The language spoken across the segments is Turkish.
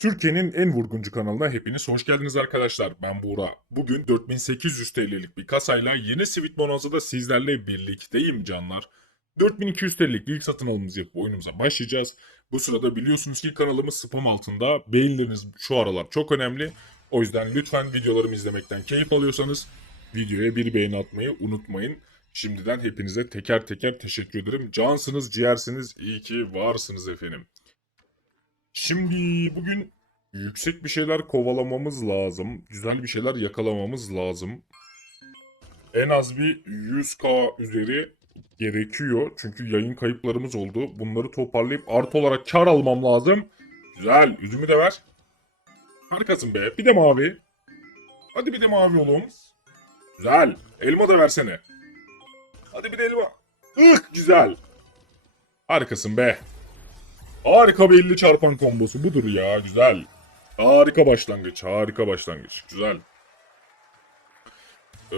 Türkiye'nin en vurguncu kanalına hepiniz hoş geldiniz arkadaşlar. Ben Buğra. Bugün 4800 TL'lik bir kasayla yeni Sweet Bonanza'da sizlerle birlikteyim canlar. 4200 TL'lik ilk satın alımımızı yapıp oyunumuza başlayacağız. Bu sırada biliyorsunuz ki kanalımız spam altında. Beğenileriniz şu aralar çok önemli. O yüzden lütfen videolarımı izlemekten keyif alıyorsanız videoya bir beğeni atmayı unutmayın. Şimdiden hepinize teker teker teşekkür ederim. Cansınız, ciğersiniz, iyi ki varsınız efendim. Şimdi bugün yüksek bir şeyler kovalamamız lazım. Güzel bir şeyler yakalamamız lazım. En az bir 100k üzeri gerekiyor. Çünkü yayın kayıplarımız oldu. Bunları toparlayıp artı olarak kar almam lazım. Güzel. Üzümü de ver. Harikasın be. Bir de mavi. Hadi bir de mavi oğlum. Güzel. Elma da versene. Hadi bir de elma. Ih güzel. Harikasın be. Harika bir 50 çarpan kombosu budur ya güzel. Harika başlangıç harika başlangıç güzel. Ee,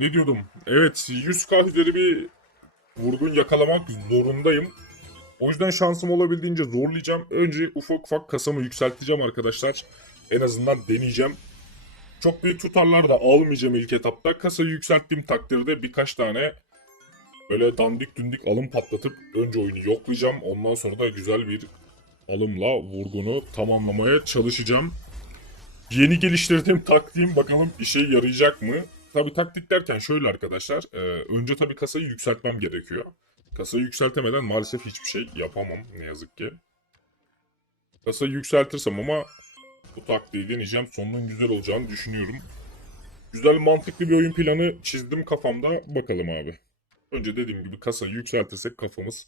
ne diyordum? Evet 100k üzeri bir vurgun yakalamak zorundayım. O yüzden şansım olabildiğince zorlayacağım. Önce ufak ufak kasamı yükselteceğim arkadaşlar. En azından deneyeceğim. Çok büyük tutarlar da almayacağım ilk etapta. Kasayı yükselttiğim takdirde birkaç tane Böyle dandik dündik alım patlatıp önce oyunu yoklayacağım. Ondan sonra da güzel bir alımla vurgunu tamamlamaya çalışacağım. Yeni geliştirdiğim taktiğim bakalım işe yarayacak mı? Tabi taktik derken şöyle arkadaşlar. E, önce tabi kasayı yükseltmem gerekiyor. Kasayı yükseltemeden maalesef hiçbir şey yapamam ne yazık ki. Kasayı yükseltirsem ama bu taktiği deneyeceğim. Sonunun güzel olacağını düşünüyorum. Güzel mantıklı bir oyun planı çizdim kafamda. Bakalım abi. Önce dediğim gibi kasa yükseltirsek kafamız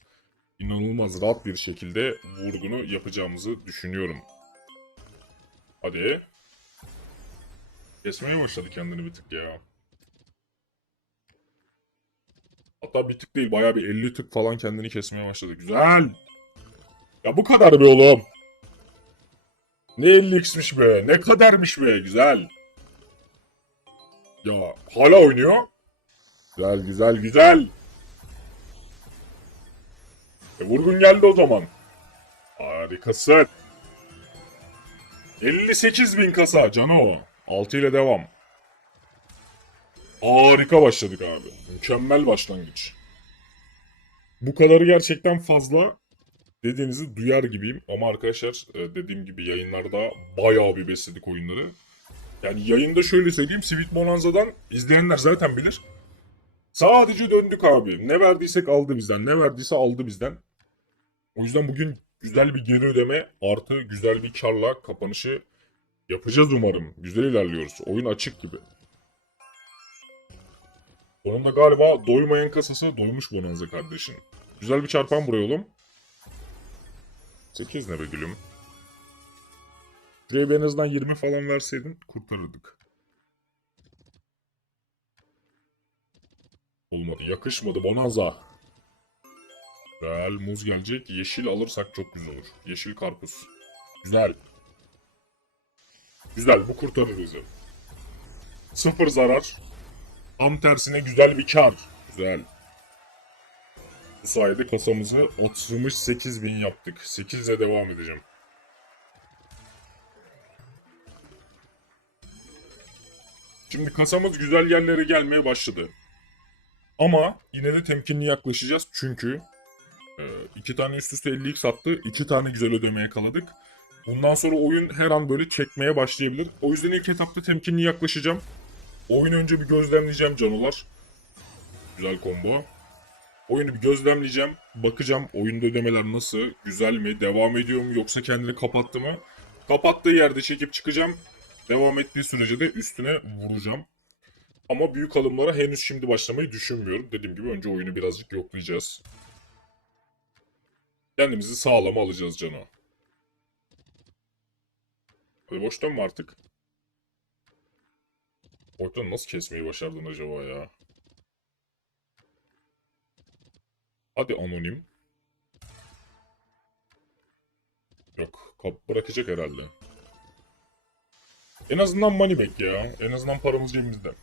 inanılmaz rahat bir şekilde vurgunu yapacağımızı düşünüyorum. Hadi. Kesmeye başladı kendini bir tık ya. Hatta bir tık değil bayağı bir 50 tık falan kendini kesmeye başladı. Güzel. Ya bu kadar be oğlum. Ne 50x'miş be. Ne kadarmış be. Güzel. Ya hala oynuyor. Güzel güzel güzel. E, vurgun geldi o zaman. Harikasın. 58 bin kasa o. 6 ile devam. Harika başladık abi. Mükemmel başlangıç. Bu kadarı gerçekten fazla dediğinizi duyar gibiyim. Ama arkadaşlar e, dediğim gibi yayınlarda bayağı bir besledik oyunları. Yani yayında şöyle söyleyeyim. Sweet Bonanza'dan izleyenler zaten bilir. Sadece döndük abi. Ne verdiysek aldı bizden. Ne verdiyse aldı bizden. O yüzden bugün güzel bir geri ödeme artı güzel bir karla kapanışı yapacağız umarım. Güzel ilerliyoruz. Oyun açık gibi. Onun da galiba doymayan kasası doymuş Bonanza kardeşin. Güzel bir çarpan buraya oğlum. 8 ne be gülüm. Şuraya en azından 20 falan verseydin kurtarırdık. Olmadı. Yakışmadı Bonanza. Gel, muz gelecek. Yeşil alırsak çok güzel olur. Yeşil karpuz. Güzel. Güzel bu kurtarır bizi. Sıfır zarar. Tam tersine güzel bir kar. Güzel. Bu sayede kasamızı 38 bin yaptık. 8 ile devam edeceğim. Şimdi kasamız güzel yerlere gelmeye başladı. Ama yine de temkinli yaklaşacağız çünkü e, iki tane üst üste 50x attı. iki tane güzel ödemeye yakaladık. Bundan sonra oyun her an böyle çekmeye başlayabilir. O yüzden ilk etapta temkinli yaklaşacağım. Oyun önce bir gözlemleyeceğim canolar. Güzel combo. Oyunu bir gözlemleyeceğim. Bakacağım oyunda ödemeler nasıl? Güzel mi? Devam ediyor mu? Yoksa kendini kapattı mı? Kapattığı yerde çekip çıkacağım. Devam ettiği sürece de üstüne vuracağım. Ama büyük alımlara henüz şimdi başlamayı düşünmüyorum. Dediğim gibi önce oyunu birazcık yoklayacağız. Kendimizi sağlama alacağız Cano. Hadi boş dönme artık. Ortadan nasıl kesmeyi başardın acaba ya? Hadi anonim. Yok. Kap bırakacak herhalde. En azından money back ya. En azından paramız cebimizde.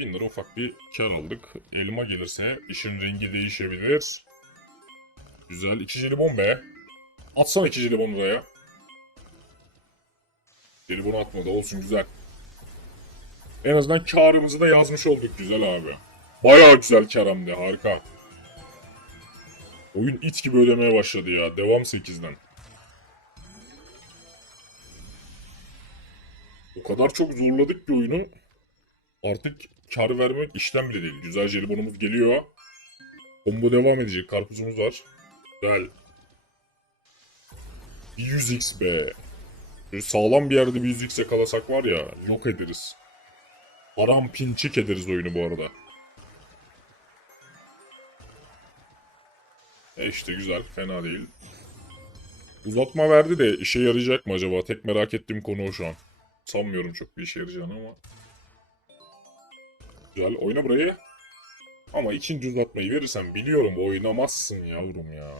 1000 lira ufak bir kar aldık. Elma gelirse işin rengi değişebilir. Güzel. iki jelibon be. Atsana iki jelibon buraya. Jelibon atmadı. Olsun güzel. En azından karımızı da yazmış olduk güzel abi. Baya güzel kar Harika. Oyun it gibi ödemeye başladı ya. Devam 8'den. O kadar çok zorladık ki oyunu. Artık kar vermek işlem bile değil. Güzel jelibonumuz geliyor. Combo devam edecek. Karpuzumuz var. Güzel. 100x be. Böyle sağlam bir yerde 100x yakalasak var ya yok ederiz. Aram pinçik ederiz oyunu bu arada. E işte güzel fena değil. Uzatma verdi de işe yarayacak mı acaba? Tek merak ettiğim konu o şu an. Sanmıyorum çok bir işe yarayacağını ama. Güzel oyna burayı. Ama ikinci uzatmayı verirsen biliyorum oynamazsın yavrum ya.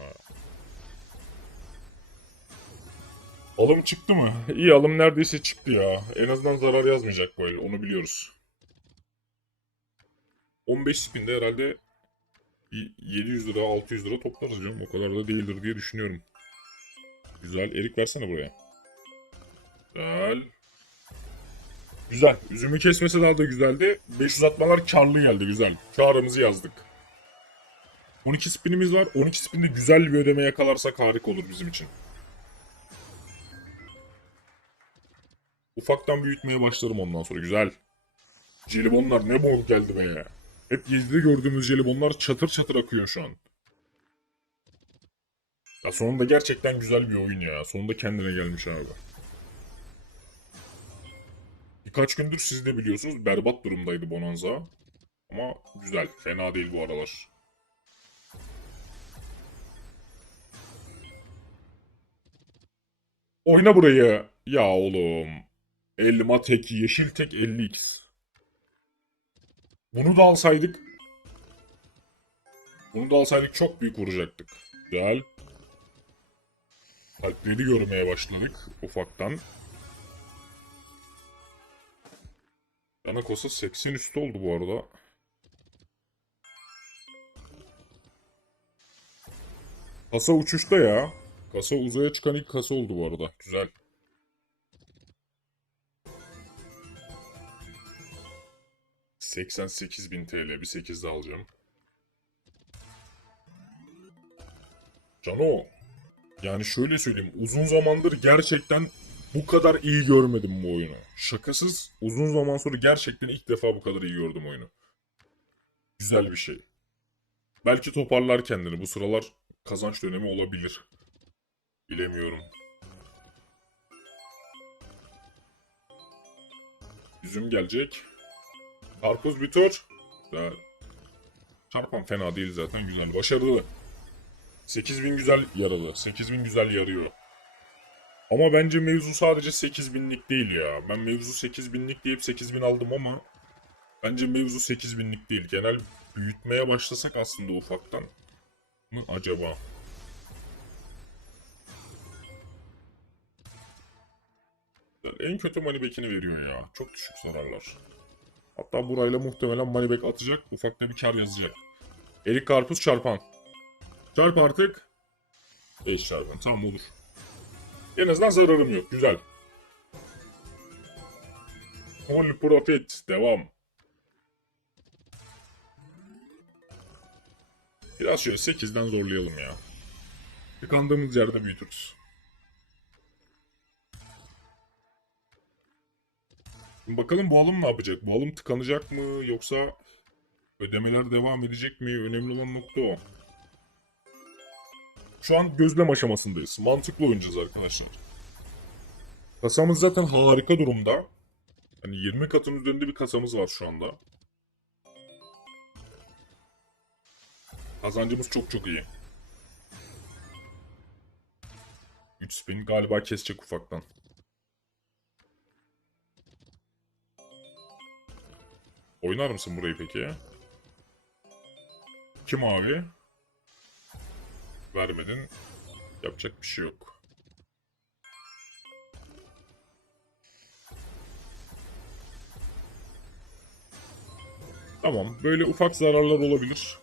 Alım çıktı mı? İyi alım neredeyse çıktı ya. En azından zarar yazmayacak böyle. Onu biliyoruz. 15 spinde herhalde 700 lira 600 lira toplarız canım. O kadar da değildir diye düşünüyorum. Güzel. Erik versene buraya. Güzel. Güzel. Üzümü kesmesi daha da güzeldi. 500 atmalar karlı geldi güzel. Karımızı yazdık. 12 spinimiz var. 12 spinde güzel bir ödeme yakalarsak harika olur bizim için. Ufaktan büyütmeye başlarım ondan sonra. Güzel. Jelibonlar ne bol geldi be. Hep gezide gördüğümüz jelibonlar çatır çatır akıyor şu an. Ya sonunda gerçekten güzel bir oyun ya. Sonunda kendine gelmiş abi. Birkaç gündür siz de biliyorsunuz berbat durumdaydı Bonanza. Ama güzel. Fena değil bu aralar. Oyna burayı. Ya oğlum. Elma tek, yeşil tek 50x. Bunu da alsaydık. Bunu da alsaydık çok büyük vuracaktık. Güzel. Kalpleri görmeye başladık ufaktan. Dana kasa 80 üstü oldu bu arada. Kasa uçuşta ya. Kasa uzaya çıkan ilk kasa oldu bu arada. Güzel. bin TL bir 8 de alacağım. Cano. Yani şöyle söyleyeyim uzun zamandır gerçekten bu kadar iyi görmedim bu oyunu. Şakasız uzun zaman sonra gerçekten ilk defa bu kadar iyi gördüm oyunu. Güzel bir şey. Belki toparlar kendini. Bu sıralar kazanç dönemi olabilir. Bilemiyorum. Üzüm gelecek. Karpuz bitor. Güzel. Çarpan fena değil zaten güzel. Başarılı. 8000 güzel yaralı. 8000 güzel yarıyor. Ama bence mevzu sadece 8000'lik değil ya. Ben mevzu 8000'lik deyip 8000 aldım ama bence mevzu 8000'lik değil. Genel büyütmeye başlasak aslında ufaktan mı acaba? En kötü manibekini veriyor ya. Çok düşük zararlar. Hatta burayla muhtemelen manibek atacak. Ufakta bir kar yazacak. Erik Karpuz çarpan. Çarp artık. 5 çarpan. Tamam olur. En azından zararım yok. Güzel. All profit. Devam. Biraz şöyle 8'den zorlayalım ya. Tıkandığımız yerde büyütürüz. Bakalım bu ne yapacak? Bu tıkanacak mı yoksa ödemeler devam edecek mi? Önemli olan nokta o. Şu an gözlem aşamasındayız. Mantıklı oynayacağız arkadaşlar. Kasamız zaten harika durumda. Hani 20 katın üzerinde bir kasamız var şu anda. Kazancımız çok çok iyi. 3 spin galiba kesecek ufaktan. Oynar mısın burayı peki? Kim abi? vermedin. Yapacak bir şey yok. Tamam. Böyle ufak zararlar olabilir.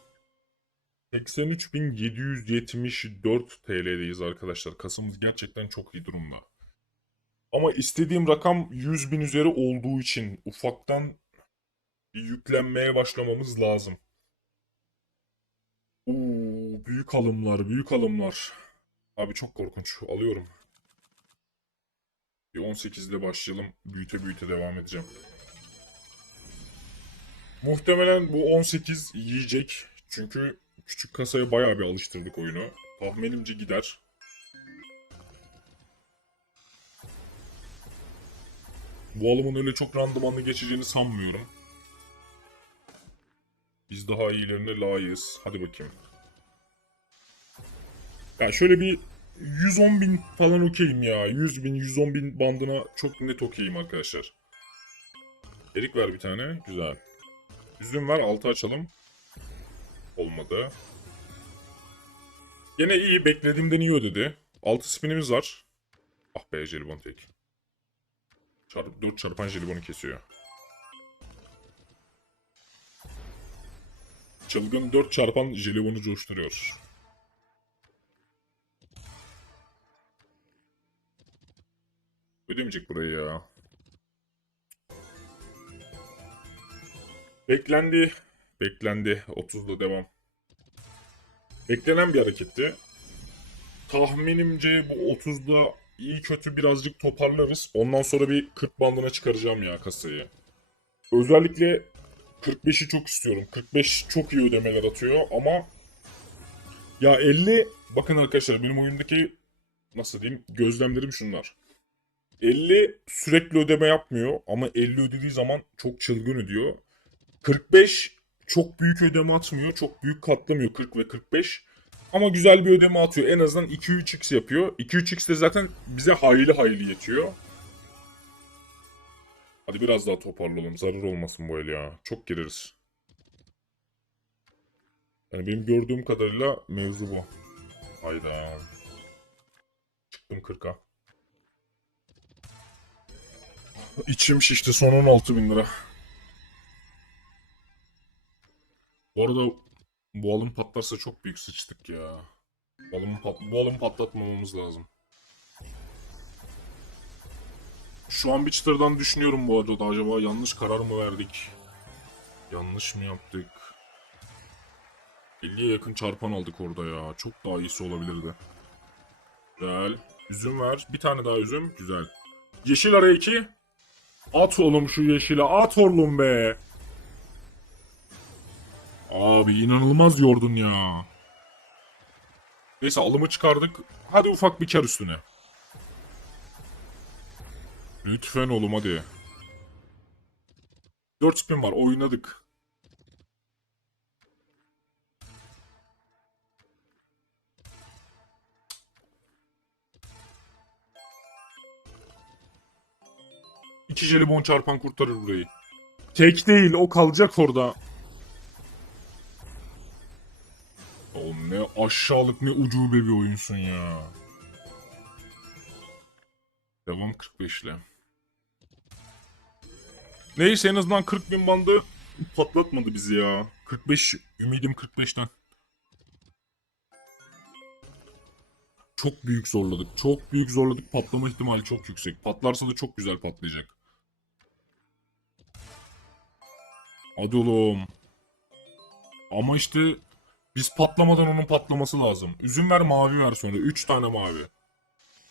83.774 TL'deyiz arkadaşlar. Kasımız gerçekten çok iyi durumda. Ama istediğim rakam 100.000 üzeri olduğu için ufaktan yüklenmeye başlamamız lazım. Büyük alımlar, büyük alımlar. Abi çok korkunç. Alıyorum. Bir 18 ile başlayalım. Büyüte büyüte devam edeceğim. Muhtemelen bu 18 yiyecek. Çünkü küçük kasaya bayağı bir alıştırdık oyunu. Tahminimce gider. Bu alımın öyle çok randımanlı geçeceğini sanmıyorum. Biz daha iyilerine layığız. Hadi bakayım. Ya şöyle bir 110 bin falan okeyim ya. 100 bin, 110 bin bandına çok net okeyim arkadaşlar. Erik ver bir tane. Güzel. Üzüm ver. altı açalım. Olmadı. Yine iyi. Beklediğimden iyi ödedi. Altı spinimiz var. Ah be jelibon tek. Çarp, 4 çarpan jelibonu kesiyor. Çılgın dört çarpan jelibonu coşturuyor. Ödemeyecek burayı ya. Beklendi. Beklendi. 30'da devam. Beklenen bir hareketti. Tahminimce bu 30'da iyi kötü birazcık toparlarız. Ondan sonra bir 40 bandına çıkaracağım ya kasayı. Özellikle 45'i çok istiyorum. 45 çok iyi ödemeler atıyor ama ya 50 bakın arkadaşlar benim oyundaki nasıl diyeyim gözlemlerim şunlar. 50 sürekli ödeme yapmıyor ama 50 ödediği zaman çok çılgın ödüyor. 45 çok büyük ödeme atmıyor. Çok büyük katlamıyor 40 ve 45. Ama güzel bir ödeme atıyor. En azından 2-3x yapıyor. 2-3x de zaten bize hayli hayli yetiyor. Hadi biraz daha toparlayalım. Zarar olmasın bu el ya. Çok gireriz. Yani benim gördüğüm kadarıyla mevzu bu. Hayda. Çıktım 40'a. İçim şişti son 16 bin lira. Bu arada bu alım patlarsa çok büyük sıçtık ya. Bu pat bu alımı patlatmamamız lazım. Şu an bir çıtırdan düşünüyorum bu arada acaba yanlış karar mı verdik? Yanlış mı yaptık? 50'ye yakın çarpan aldık orada ya. Çok daha iyisi olabilirdi. Güzel. Üzüm ver. Bir tane daha üzüm. Güzel. Yeşil ara 2. At oğlum şu yeşile at oğlum be. Abi inanılmaz yordun ya. Neyse alımı çıkardık. Hadi ufak bir kar üstüne. Lütfen oğlum hadi. 4 spin var oynadık. iki jelibon çarpan kurtarır burayı. Tek değil o kalacak orada. O ne aşağılık ne ucube bir oyunsun ya. Devam 45 ile. Neyse en azından 40 bin bandı patlatmadı bizi ya. 45 ümidim 45'ten. Çok büyük zorladık. Çok büyük zorladık. Patlama ihtimali çok yüksek. Patlarsa da çok güzel patlayacak. Hadi oğlum. Ama işte biz patlamadan onun patlaması lazım. Üzüm ver mavi ver sonra. 3 tane mavi.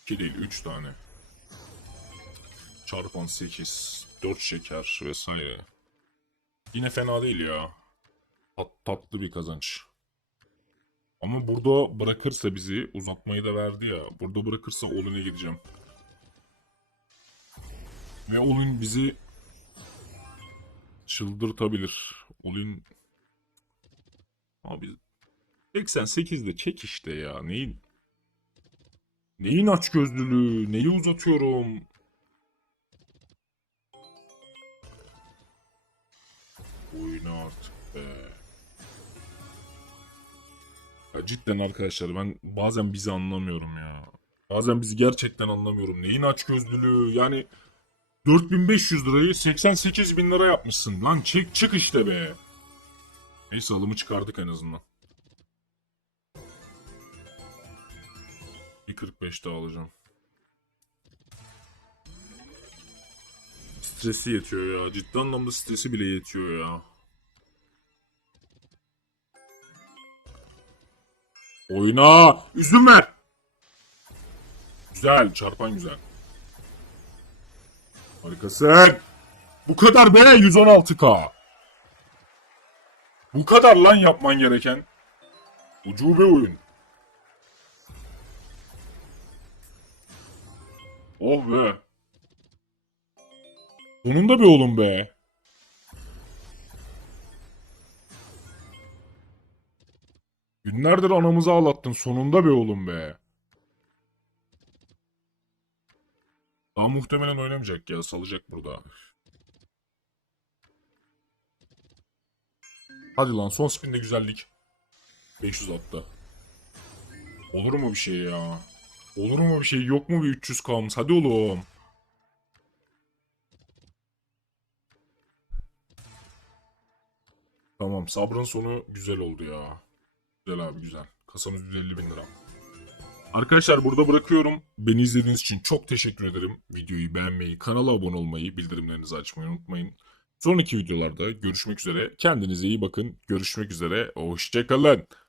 2 değil 3 tane. Çarpan 8. 4 şeker vesaire. Yine fena değil ya. Tat, tatlı bir kazanç. Ama burada bırakırsa bizi uzatmayı da verdi ya. Burada bırakırsa Olin'e gideceğim. Ve Olin bizi çıldırtabilir. Olin abi 88'de çek işte ya. Neyin neyin aç gözlülüğü? Neyi uzatıyorum? Oyna artık be. Ya cidden arkadaşlar ben bazen bizi anlamıyorum ya. Bazen bizi gerçekten anlamıyorum. Neyin aç gözlülüğü? Yani 4500 lirayı 88 bin lira yapmışsın. Lan çık çık işte be. Neyse alımı çıkardık en azından. 1.45 daha alacağım. Stresi yetiyor ya. Ciddi anlamda stresi bile yetiyor ya. Oyna! Üzüm ver! Güzel, çarpan güzel. Harikasın. Bu kadar be 116k. Bu kadar lan yapman gereken. Ucube oyun. Oh be. Sonunda bir oğlum be. Günlerdir anamızı ağlattın sonunda bir oğlum be. Daha muhtemelen oynamayacak ya. Salacak burada. Hadi lan son spinde güzellik. 500 attı. Olur mu bir şey ya? Olur mu bir şey? Yok mu bir 300 kalmış? Hadi oğlum. Tamam sabrın sonu güzel oldu ya. Güzel abi güzel. Kasamız 150 bin lira. Arkadaşlar burada bırakıyorum. Beni izlediğiniz için çok teşekkür ederim. Videoyu beğenmeyi, kanala abone olmayı, bildirimlerinizi açmayı unutmayın. Sonraki videolarda görüşmek üzere. Kendinize iyi bakın. Görüşmek üzere. Hoşçakalın.